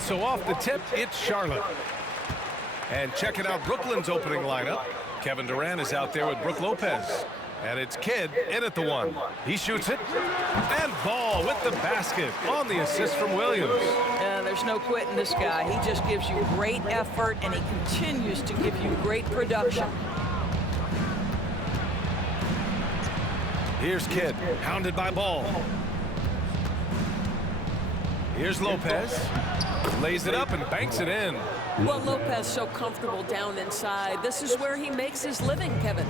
And so off the tip, it's Charlotte. And checking out Brooklyn's opening lineup. Kevin Durant is out there with Brook Lopez. And it's Kidd in at the one. He shoots it. And Ball with the basket on the assist from Williams. There's no quitting this guy. He just gives you great effort, and he continues to give you great production. Here's Kidd, hounded by Ball. Here's Lopez. Lays it up and banks it in. Well, Lopez so comfortable down inside. This is where he makes his living, Kevin.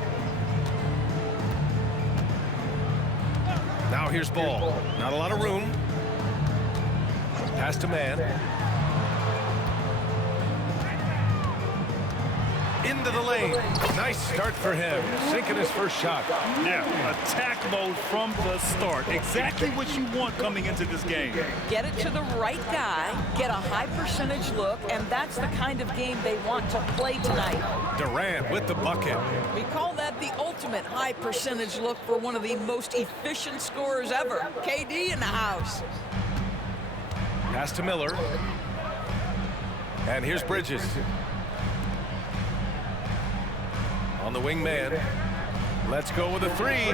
Now here's Ball. Not a lot of room. Pass to man. Into the lane. Nice start for him. Sinking his first shot. Yeah, attack mode from the start. Exactly what you want coming into this game. Get it to the right guy, get a high percentage look, and that's the kind of game they want to play tonight. Durant with the bucket. We call that the ultimate high percentage look for one of the most efficient scorers ever. KD in the house. Pass to Miller. And here's Bridges. On the wing man. Let's go with a three.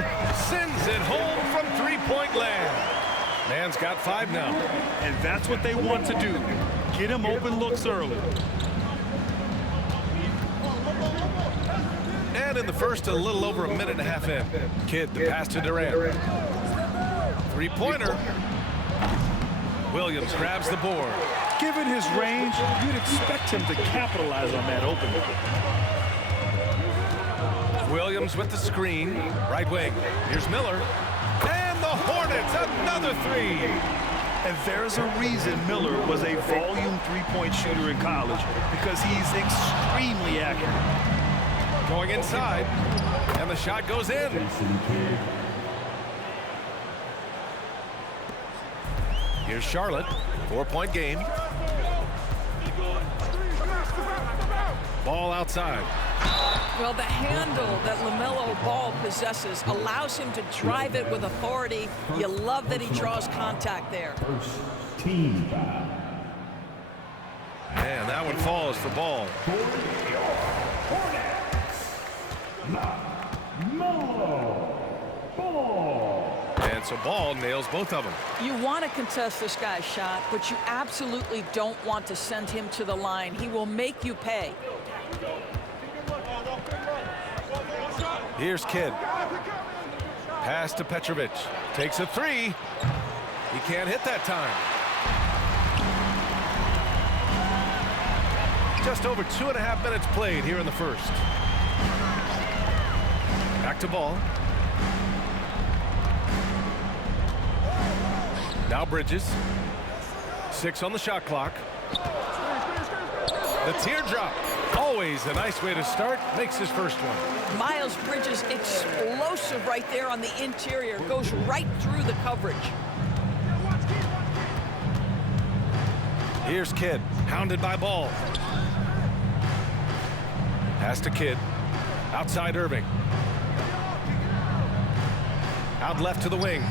Sends it home from three-point land. Man's got 5 now. And that's what they want to do. Get him open looks early. And in the first, a little over a minute and a half in. Kidd, the pass to Durant. Three-pointer. Williams grabs the board. Given his range, you'd expect him to capitalize on that opening. Williams with the screen. Right wing. Here's Miller. And the Hornets, another three. And there's a reason Miller was a volume three-point shooter in college, because he's extremely accurate. Going inside. And the shot goes in. Here's Charlotte. 4-point game. Ball outside. Well, the handle that LaMelo Ball possesses allows him to drive it with authority. You love that he draws contact there. First team foul. And that one falls for Ball. And so Ball nails both of them. You want to contest this guy's shot, but you absolutely don't want to send him to the line. He will make you pay. Here's Kidd. Pass to Petrovic. Takes a three. He can't hit that time. Just over 2.5 minutes played here in the first. Back to Ball. Now Bridges. 6 on the shot clock. The teardrop. Always a nice way to start. Makes his first one. Miles Bridges explosive right there on the interior. Goes right through the coverage. Here's Kidd. Hounded by Ball. Pass to Kidd. Outside Irving. Out left to the wing.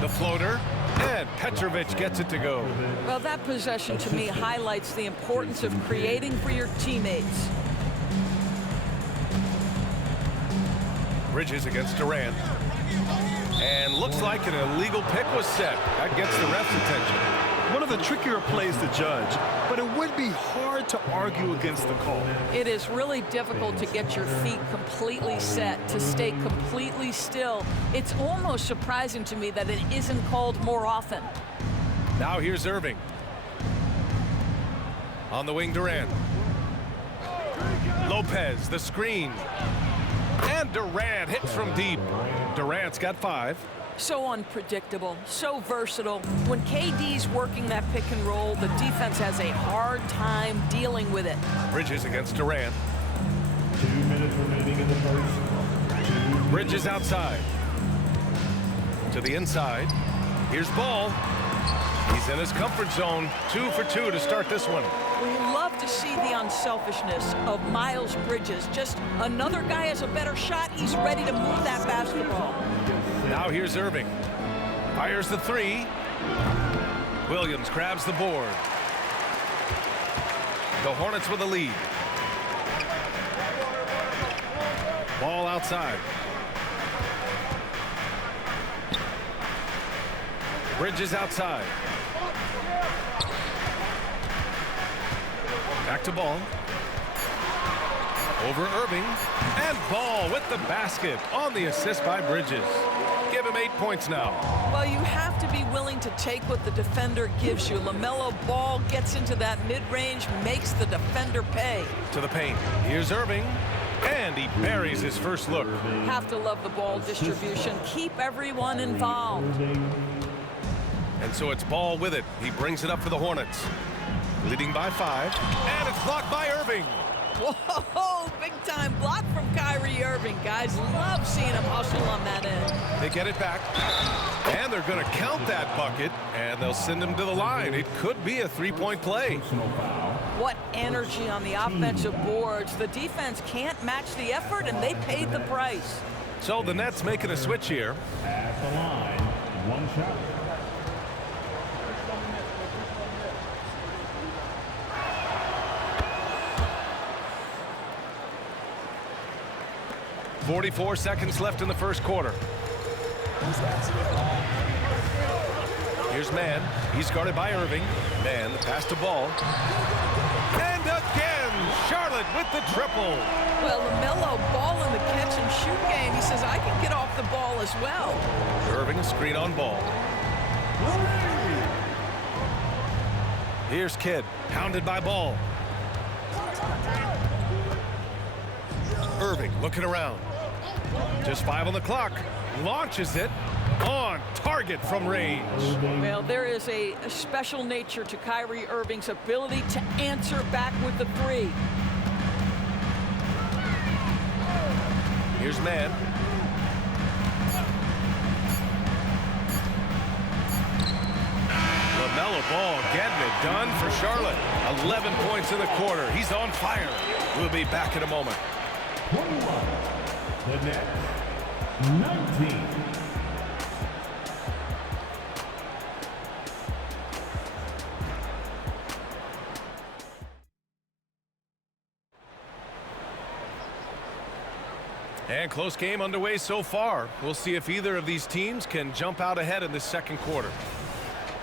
The floater. And Petrovic gets it to go. Well, that possession to me highlights the importance of creating for your teammates. Bridges against Durant. And looks like an illegal pick was set. That gets the ref's attention. One of the trickier plays to judge, but it would be hard to argue against the call. It is really difficult to get your feet completely set, to stay completely still. It's almost surprising to me that it isn't called more often. Now here's Irving. On the wing, Durant. Lopez, the screen. And Durant hits from deep. Durant's got 5. So unpredictable, so versatile. When KD's working that pick and roll, the defense has a hard time dealing with it. Bridges against Durant. 2 minutes remaining in the first. Bridges outside. To the inside. Here's Ball. He's in his comfort zone. 2 for 2 to start this one. We love to see the unselfishness of Miles Bridges. Just another guy has a better shot. He's ready to move that basketball. Now here's Irving. Fires the 3. Williams grabs the board. The Hornets with a lead. Ball outside. Bridges outside. Back to Ball. Over Irving. And Ball with the basket on the assist by Bridges. Give him 8 points now. Well, you have to be willing to take what the defender gives you. LaMelo Ball gets into that mid-range, makes the defender pay. To the paint. Here's Irving. And he buries his first look. Have to love the ball distribution. Keep everyone involved. And so it's Ball with it. He brings it up for the Hornets. Leading by 5. And it's blocked by Irving. Whoa, big time block from Kyrie Irving. Guys love seeing him hustle on that end. They get it back. And they're going to count that bucket. And they'll send him to the line. It could be a three-point play. What energy on the offensive boards. The defense can't match the effort, and they paid the price. So the Nets making a switch here. At the line, one shot. 44 seconds left in the first quarter. Here's Mann. He's guarded by Irving. Mann, the pass to Ball. And again, Charlotte with the triple. Well, LaMelo Ball in the catch-and-shoot game. He says, I can get off the ball as well. Irving, a screen on Ball. Here's Kidd, pounded by Ball. Irving looking around. Just 5 on the clock. Launches it on target from range. Well, there is a special nature to Kyrie Irving's ability to answer back with the three. Here's Mann. LaMelo Ball getting it done for Charlotte. 11 points in the quarter. He's on fire. We'll be back in a moment. 21. The Nets, 19. And close game underway so far. We'll see if either of these teams can jump out ahead in this second quarter.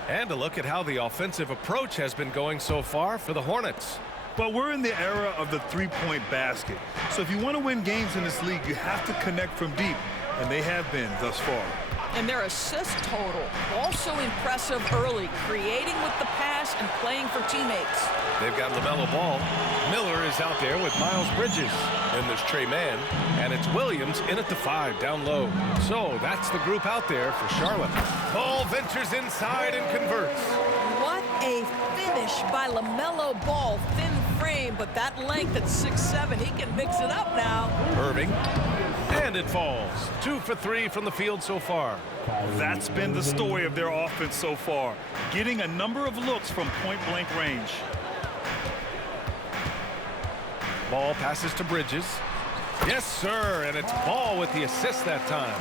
And a look at how the offensive approach has been going so far for the Hornets. But we're in the era of the three-point basket. So if you want to win games in this league, you have to connect from deep. And they have been thus far. And their assist total also impressive early, creating with the pass and playing for teammates. They've got LaMelo Ball. Miller is out there with Miles Bridges. Then there's Trey Mann. And it's Williams in at the 5 down low. So that's the group out there for Charlotte. Ball ventures inside and converts. What a finish by LaMelo Ball. Thin frame, but that length at 6'7", he can mix it up now. Irving. And it falls. 2 for 3 from the field so far. That's been the story of their offense so far. Getting a number of looks from point-blank range. Ball passes to Bridges. Yes, sir, and it's Ball with the assist that time.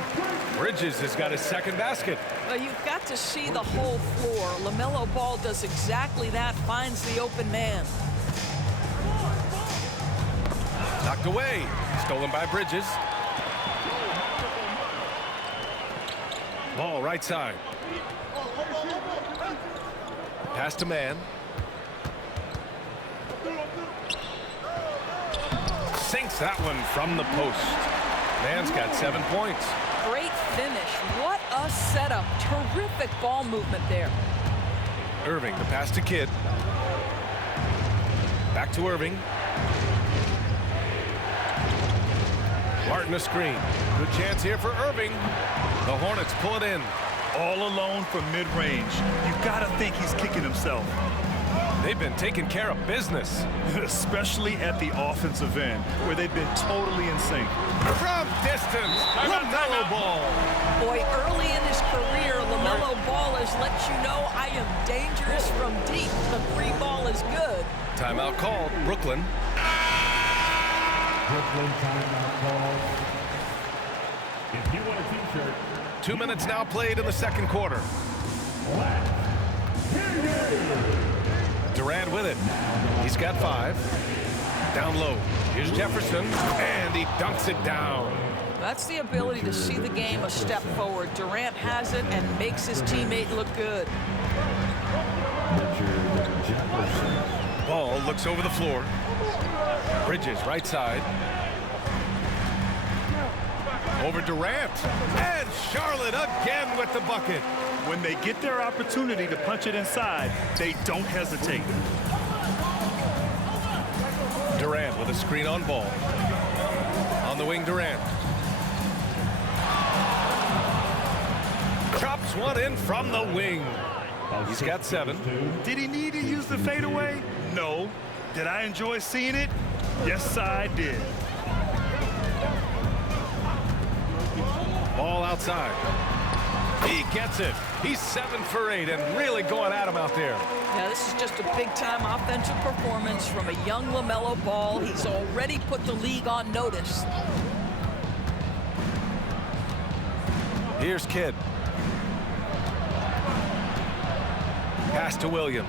Bridges has got his second basket. Well, you've got to see the whole floor. LaMelo Ball does exactly that, finds the open man. Knocked away. Stolen by Bridges. Ball right side. Pass to Mann. Sinks that one from the post. Mann's got 7 points. Great finish. What a setup. Terrific ball movement there. Irving, the pass to Kidd. Back to Irving. Martin a screen. Good chance here for Irving. The Hornets pull it in. All alone from mid-range. You've got to think he's kicking himself. They've been taking care of business. Especially at the offensive end, where they've been totally in sync. From distance, LaMelo Ball. Boy, early in his career, LaMelo Ball has let you know I am dangerous from deep. The 3 ball is good. Timeout called. Brooklyn. Brooklyn timeout call. If you want a t-shirt. 2 minutes now played in the second quarter. Durant with it. He's got 5. Down low. Here's Jefferson, and he dunks it down. That's the ability to see the game a step forward. Durant has it and makes his teammate look good. Ball looks over the floor. Bridges, right side. Over Durant. And Charlotte again with the bucket. When they get their opportunity to punch it inside, they don't hesitate. Durant with a screen on ball. On the wing, Durant. Chops one in from the wing. He's got 7. Did he need to use the fadeaway? No. Did I enjoy seeing it? Yes, I did. Ball outside. He gets it. He's 7 for 8 and really going at him out there. Now, this is just a big-time offensive performance from a young LaMelo Ball. He's already put the league on notice. Here's Kidd. Pass to Williams.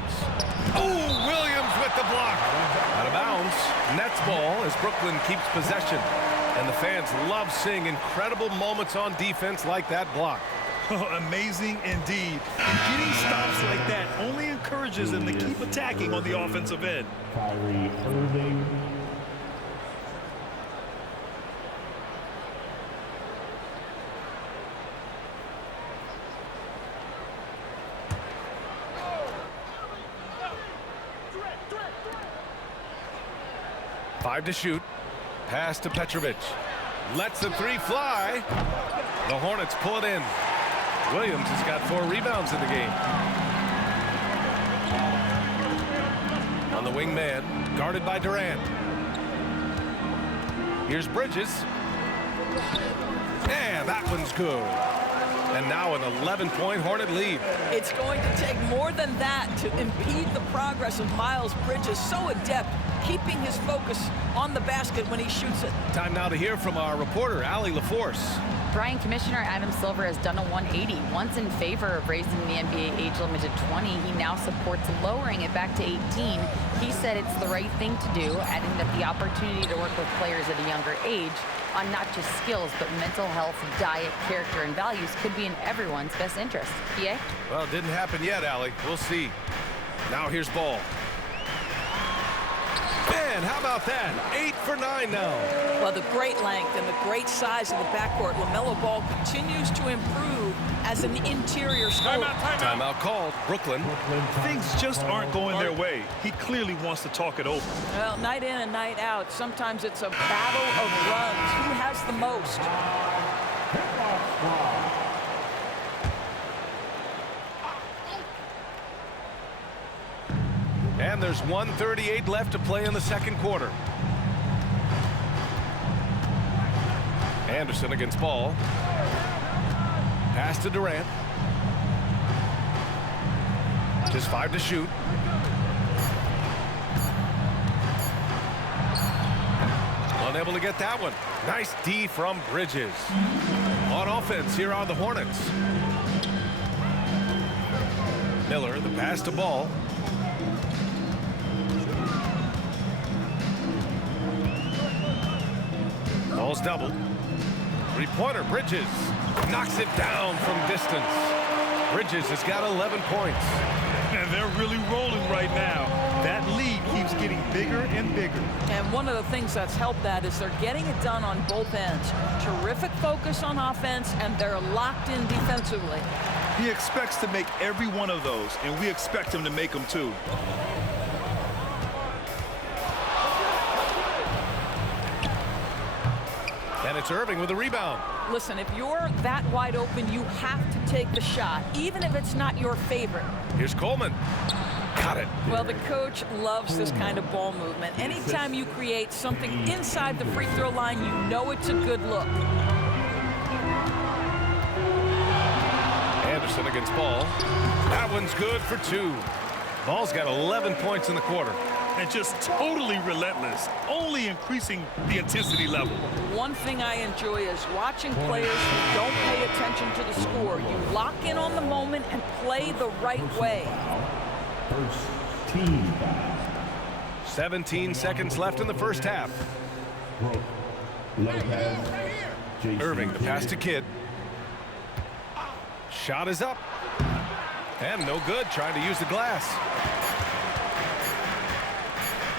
Oh, Williams with the block. Out of bounds. Nets ball as Brooklyn keeps possession. And the fans love seeing incredible moments on defense like that block. Amazing indeed. And getting stops like that only encourages them to keep attacking on the offensive end. Kyrie Irving. Five to shoot. Pass to Petrovic. Lets the 3 fly. The Hornets pull it in. Williams has got 4 rebounds in the game. On the wing man, guarded by Durant. Here's Bridges. And that one's good. And now an 11-point Hornet lead. It's going to take more than that to impede the progress of Miles Bridges, so adept, keeping his focus on the basket when he shoots it. Time now to hear from our reporter, Allie LaForce. Brian, Commissioner Adam Silver has done a 180. Once in favor of raising the NBA age limit to 20, he now supports lowering it back to 18. He said it's the right thing to do, adding that the opportunity to work with players at a younger age on not just skills, but mental health, diet, character, and values could be in everyone's best interest. PA? Well, it didn't happen yet, Allie. We'll see. Now here's Ball. Man, how about that? 8 for 9 now. Well, the great length and the great size of the backcourt, LaMelo Ball continues to improve as an interior scorer. Timeout called. Brooklyn. Things just aren't going their way. He clearly wants to talk it over. Well, night in and night out, sometimes it's a battle of runs. Who has the most? And there's 1:38 left to play in the second quarter. Anderson against Ball. Pass to Durant. Just 5 to shoot. Unable to get that one. Nice D from Bridges. On offense, here are the Hornets. Miller, the pass to Ball. Ball's doubled. 3-pointer, Bridges. Knocks it down from distance. Bridges has got 11 points. And they're really rolling right now. That lead keeps getting bigger and bigger. And one of the things that's helped that is they're getting it done on both ends. Terrific focus on offense, and they're locked in defensively. He expects to make every one of those, and we expect him to make them too. And it's Irving with a rebound. Listen, if you're that wide open, you have to take the shot, even if it's not your favorite. Here's Coleman. Got it. Well, the coach loves this kind of ball movement. Anytime you create something inside the free throw line, you know it's a good look. Anderson against Ball. That one's good for 2. Ball's got 11 points in the quarter. And just totally relentless, only increasing the intensity level. One thing I enjoy is watching players who don't pay attention to the score. You lock in on the moment and play the right way. First team foul. 17 seconds left in the first half. Brook Lopez. Jason Irving, the pass Kidd. to Kidd. Shot is up. And no good, trying to use the glass.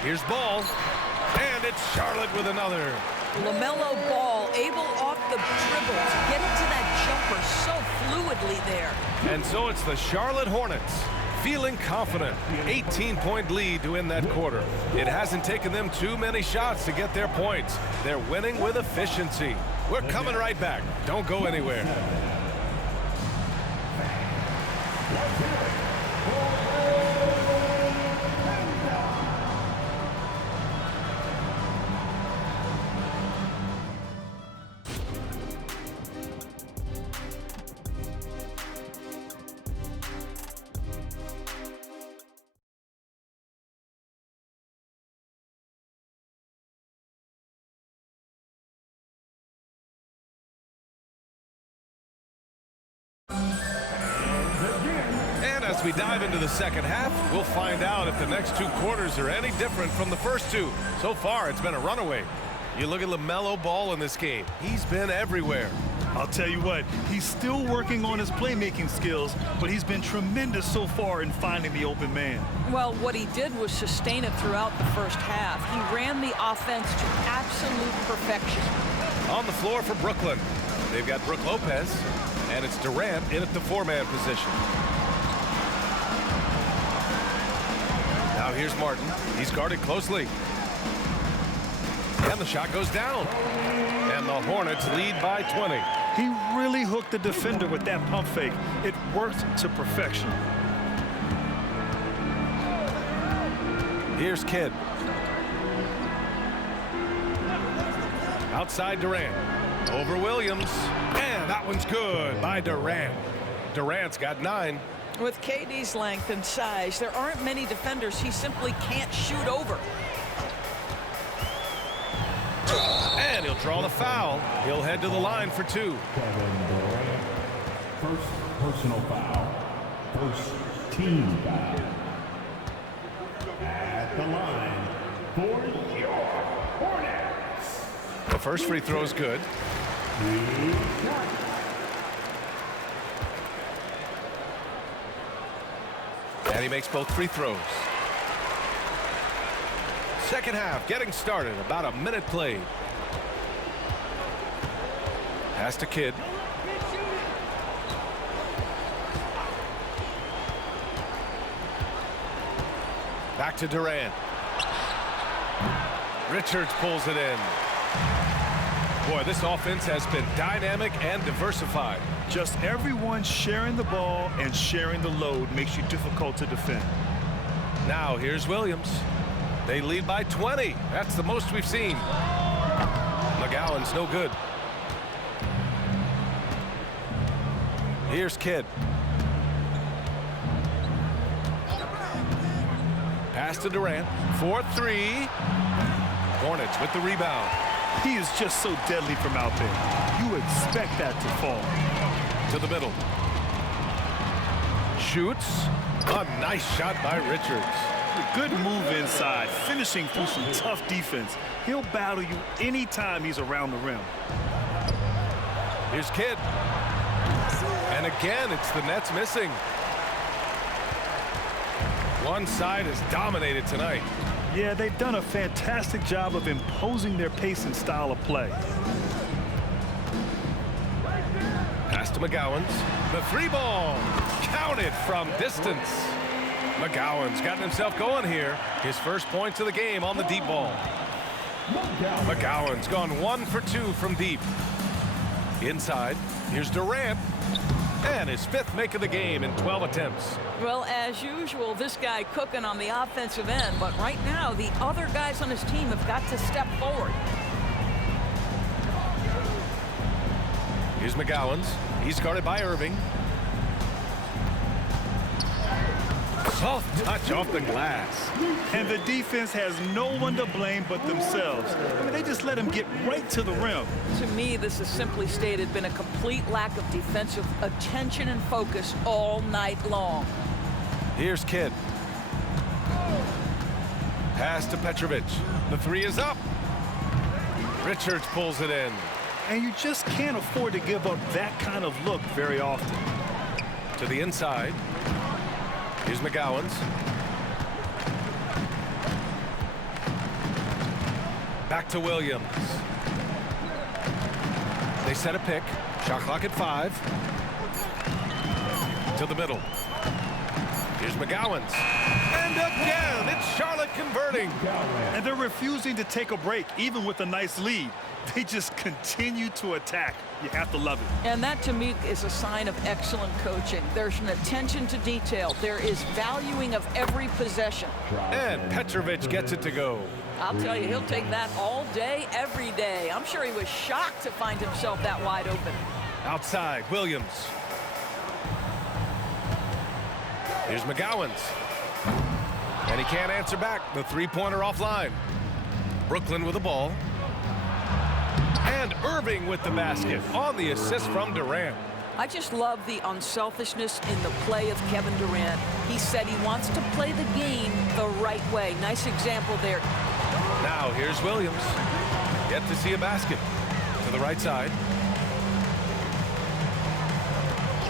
Here's Ball. And it's Charlotte with another. LaMelo Ball able off the dribble to get into that jumper so fluidly there. And so it's the Charlotte Hornets feeling confident. 18-point lead to win that quarter. It hasn't taken them too many shots to get their points. They're winning with efficiency. We're coming right back. Don't go anywhere. As we dive into the second half, we'll find out if the next two quarters are any different from the first two. So far, it's been a runaway. You look at LaMelo Ball in this game. He's been everywhere. I'll tell you what, he's still working on his playmaking skills, but he's been tremendous so far in finding the open man. Well, what he did was sustain it throughout the first half. He ran the offense to absolute perfection. On the floor for Brooklyn, they've got Brook Lopez, and it's Durant in at the four-man position. Now here's Martin. He's guarded closely. And the shot goes down. And the Hornets lead by 20. He really hooked the defender with that pump fake. It worked to perfection. Here's Kidd. Outside Durant. Over Williams. And that one's good by Durant. Durant's got 9. With KD's length and size, there aren't many defenders he simply can't shoot over. And he'll draw the foul. He'll head to the line for 2. Kevin Durant. First personal foul. First team foul. At the line for your Hornets. The first free throw is good. And he makes both free throws. Second half getting started. About a minute played. Pass to Kidd. Back to Durant. Richards pulls it in. Boy, this offense has been dynamic and diversified. Just everyone sharing the ball and sharing the load makes you difficult to defend. Now here's Williams. They lead by 20. That's the most we've seen. McGowan's no good. Here's Kidd. Pass to Durant. 4-3. Hornets with the rebound. He is just so deadly from out there. You expect that to fall. To the middle. Shoots. A nice shot by Richards. Good move inside, finishing through some tough defense. He'll battle you anytime he's around the rim. Here's Kidd. And again, it's the Nets missing. One side is dominated tonight. Yeah, they've done a fantastic job of imposing their pace and style of play. Pass to McGowan's. The 3-ball. Counted from distance. McGowan's gotten himself going here. His first points of the game on the deep ball. McGowan's gone 1 for 2 from deep. Inside, here's Durant. And his 5th make of the game in 12 attempts. Well, as usual, this guy cooking on the offensive end, but right now the other guys on his team have got to step forward. Here's McGowan's. He's guarded by Irving. Soft touch off the glass. And the defense has no one to blame but themselves. I mean, they just let him get right to the rim. To me, this is simply stated been a complete lack of defensive attention and focus all night long. Here's Kidd. Pass to Petrovic. The three is up. Richards pulls it in. And you just can't afford to give up that kind of look very often. To the inside. Here's McGowan's. Back to Williams. They set a pick. Shot clock at 5. To the middle. Here's McGowan's. And again, it's Charlotte converting. And they're refusing to take a break, even with a nice lead. They just continue to attack. You have to love it. And that, to me, is a sign of excellent coaching. There's an attention to detail. There is valuing of every possession. And Petrovic gets it to go. I'll tell you, he'll take that all day, every day. I'm sure he was shocked to find himself that wide open. Outside, Williams. Here's McGowan's. And he can't answer back. The three-pointer offline. Brooklyn with the ball. And Irving with the basket on the assist from Durant. I just love the unselfishness in the play of Kevin Durant. He said he wants to play the game the right way. Nice example there. Now here's Williams. Yet to see a basket. To the right side.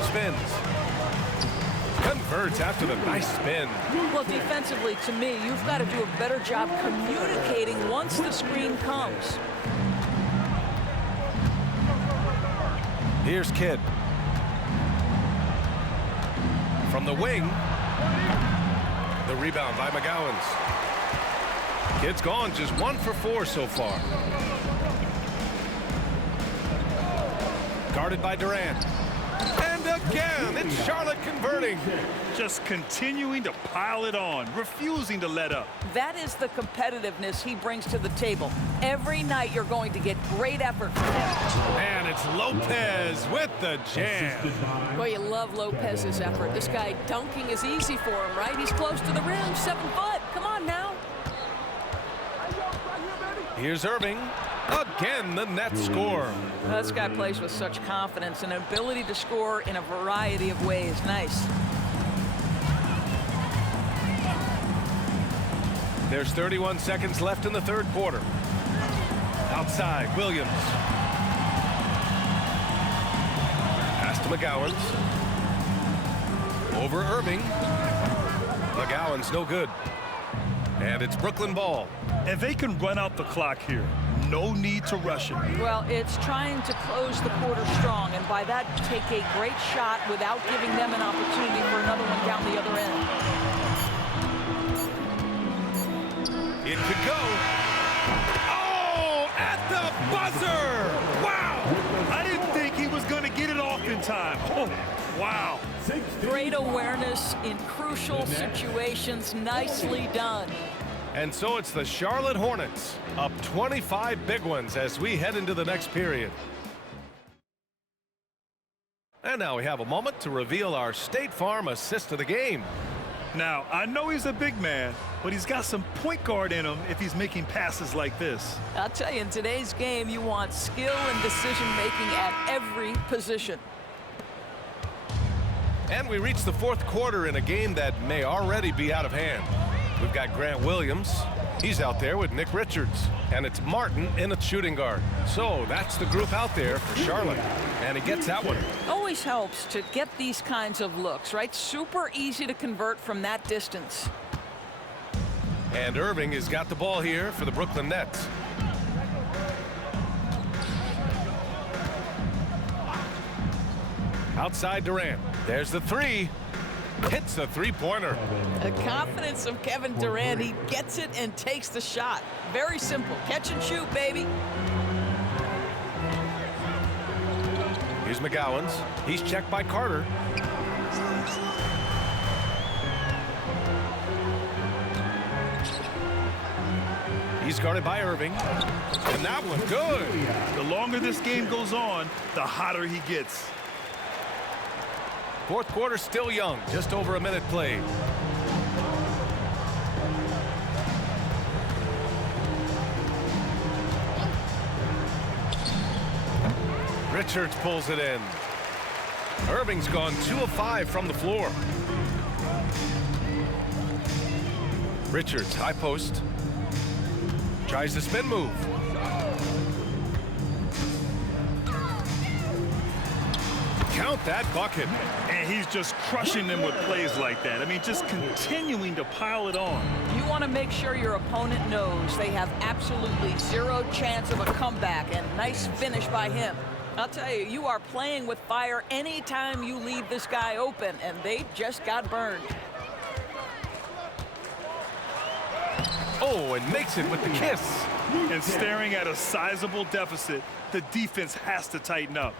Spins. Converts after the nice spin. Well, defensively, to me, you've got to do a better job communicating once the screen comes. Here's Kidd. From the wing. The rebound by McGowan's. Kidd's gone just 1 for 4 so far. Guarded by Durant. And again, it's Charlotte converting. Just continuing to pile it on, refusing to let up. That is the competitiveness he brings to the table. Every night you're going to get great effort from him. And it's Lopez with the jam. Well, you love Lopez's effort. This guy dunking is easy for him, right? He's close to the rim, 7 foot. Come on now. Here's Irving. Again, the net score. This guy plays with such confidence and ability to score in a variety of ways. Nice. There's 31 seconds left in the third quarter. Outside, Williams. Pass to McGowan's. Over Irving. McGowan's no good. And it's Brooklyn ball. And they can run out the clock here. No need to rush it. Well, it's trying to close the quarter strong, and by that, take a great shot without giving them an opportunity for another one down the other end. It could go. Oh, at the buzzer! Wow! I didn't think he was going to get it off in time. Oh, wow. Great awareness in crucial situations. Nicely done. And so it's the Charlotte Hornets, up 25 big ones as we head into the next period. And now we have a moment to reveal our State Farm assist of the game. Now, I know he's a big man, but he's got some point guard in him if he's making passes like this. I'll tell you, in today's game, you want skill and decision-making at every position. And we reach the fourth quarter in a game that may already be out of hand. We've got Grant Williams. He's out there with Nick Richards. And it's Martin in a shooting guard. So that's the group out there for Charlotte. And he gets that one. Always helps to get these kinds of looks, right? Super easy to convert from that distance. And Irving has got the ball here for the Brooklyn Nets. Outside Durant. There's the three. Hits the three-pointer. The confidence of Kevin Durant. He gets it and takes the shot. Very simple. Catch and shoot, baby. Here's McGowan's. He's checked by Carter. He's guarded by Irving. And that one good. The longer this game goes on, the hotter he gets. Fourth quarter still young, just over a minute played. Richards pulls it in. Irving's gone 2 of 5 from the floor. Richards, high post. Tries the spin move. Count that bucket. And he's just crushing them with plays like that. I mean, just continuing to pile it on. You want to make sure your opponent knows they have absolutely zero chance of a comeback, and nice finish by him. I'll tell you, you are playing with fire anytime you leave this guy open, and they just got burned. Oh, and makes it with the kiss. And staring at a sizable deficit, the defense has to tighten up.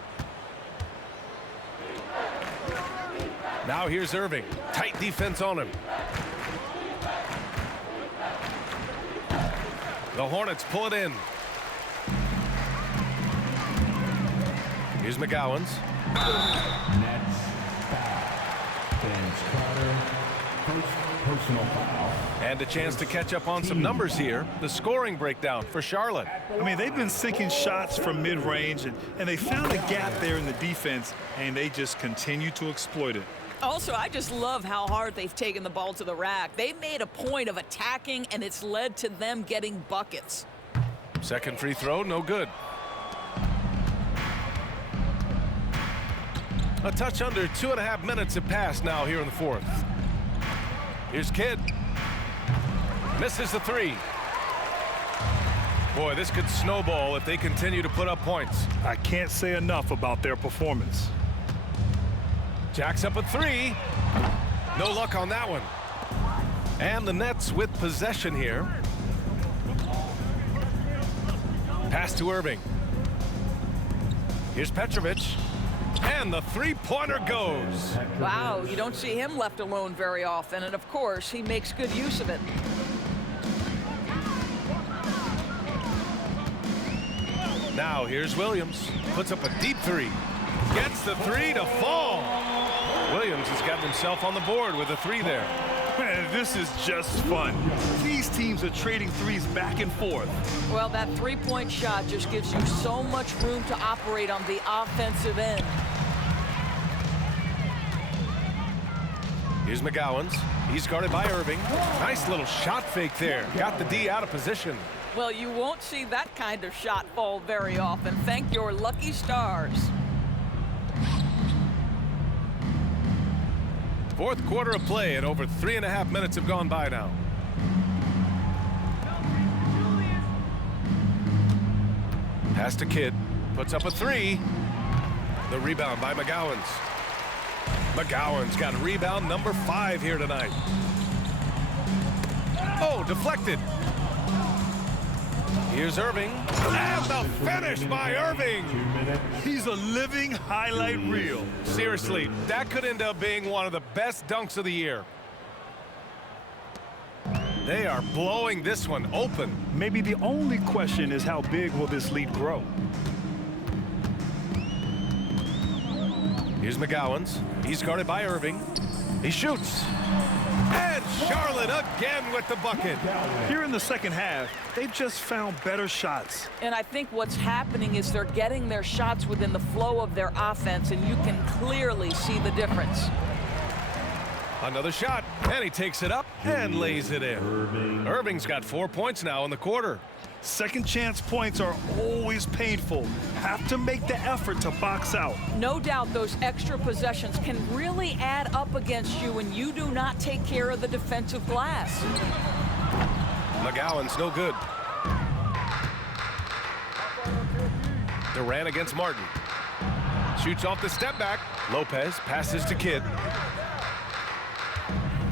Now here's Irving. Tight defense on him. The Hornets pull it in. Here's McGowan's. Nets foul. Vince Carter, first personal foul. And a chance to catch up on some numbers here. The scoring breakdown for Charlotte. I mean, they've been sinking shots from mid-range, and they found a gap there in the defense, and they just continue to exploit it. Also, I just love how hard they've taken the ball to the rack. They made a point of attacking, and it's led to them getting buckets. Second free throw, no good. A touch under 2.5 minutes have passed now here in the fourth. Here's Kidd. Misses the three. Boy, this could snowball if they continue to put up points. I can't say enough about their performance. Jacks up a three. No luck on that one. And the Nets with possession here. Pass to Irving. Here's Petrovic. And the three-pointer goes. Wow, you don't see him left alone very often, and of course, he makes good use of it. Now here's Williams. Puts up a deep three. Gets the three to fall. Williams has gotten himself on the board with a three there. Man, this is just fun. These teams are trading threes back and forth. Well, that three-point shot just gives you so much room to operate on the offensive end. Here's McGowan's. He's guarded by Irving. Nice little shot fake there. Got the D out of position. Well, you won't see that kind of shot fall very often. Thank your lucky stars. Fourth quarter of play, and over 3.5 minutes have gone by now. Pass to Kidd. Puts up a three. The rebound by McGowan's. McGowan's got rebound number 5 here tonight. Oh, deflected. Here's Irving. And the finish by Irving. He's a living highlight reel. Seriously, that could end up being one of the best dunks of the year. They are blowing this one open. Maybe the only question is how big will this lead grow? Here's McGowan's. He's guarded by Irving. He shoots. And Charlotte again with the bucket. Here in the second half, they've just found better shots. And I think what's happening is they're getting their shots within the flow of their offense, and you can clearly see the difference. Another shot, and he takes it up and lays it in. Irving's got 4 points now in the quarter. Second chance points are always painful. Have to make the effort to box out. No doubt those extra possessions can really add up against you when you do not take care of the defensive glass. McGowan's no good. Durant against Martin. Shoots off the step back. Lopez passes to Kidd.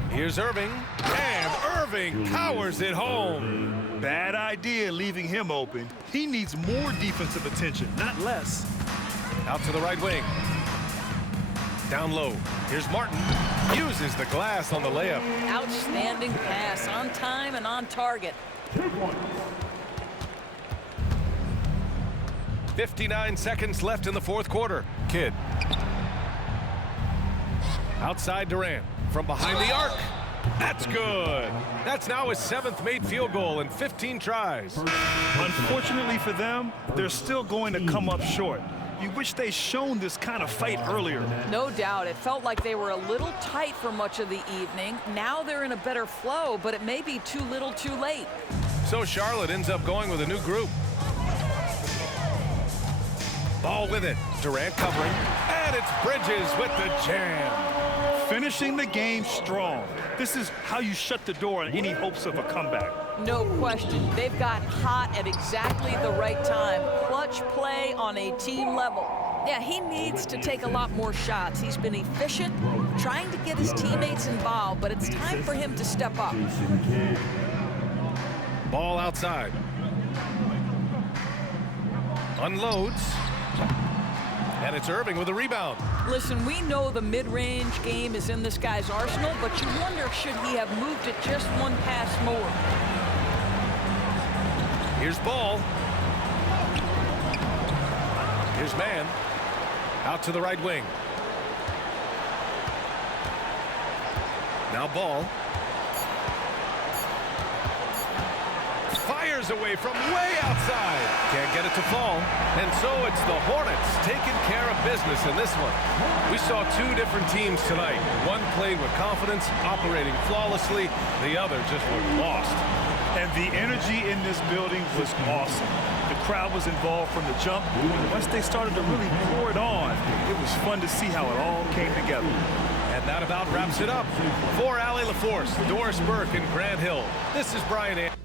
Here's Irving. And Irving powers it home. Bad idea leaving him open. He needs more defensive attention, not less. Out to the right wing. Down low. Here's Martin. Uses the glass on the layup. Outstanding pass, on time and on target. 59 seconds left in the fourth quarter. Kidd. Outside Durant. From behind the arc. That's good. That's now his 7th made field goal in 15 tries. Unfortunately for them, they're still going to come up short. You wish they'd shown this kind of fight earlier. No doubt. It felt like they were a little tight for much of the evening. Now they're in a better flow, but it may be too little too late. So Charlotte ends up going with a new group. Ball with it. Durant covering. And it's Bridges with the jam. Finishing the game strong. This is how you shut the door on any hopes of a comeback. No question. They've gotten hot at exactly the right time. Clutch play on a team level. Yeah, he needs to take a lot more shots. He's been efficient, trying to get his teammates involved, but it's time for him to step up. Ball outside. Unloads. And it's Irving with a rebound. Listen, we know the mid-range game is in this guy's arsenal, but you wonder, should he have moved it just one pass more? Here's Ball. Here's Man. Out to the right wing. Now Ball. Fires away from way outside. Can't get it to fall. And so it's the Hornets taking care of business in this one. We saw two different teams tonight. One played with confidence, operating flawlessly. The other just looked lost. And the energy in this building was awesome. The crowd was involved from the jump. Once they started to really pour it on, it was fun to see how it all came together. And that about wraps it up. For Allie LaForce, Doris Burke, and Grant Hill, this is Brian Anderson.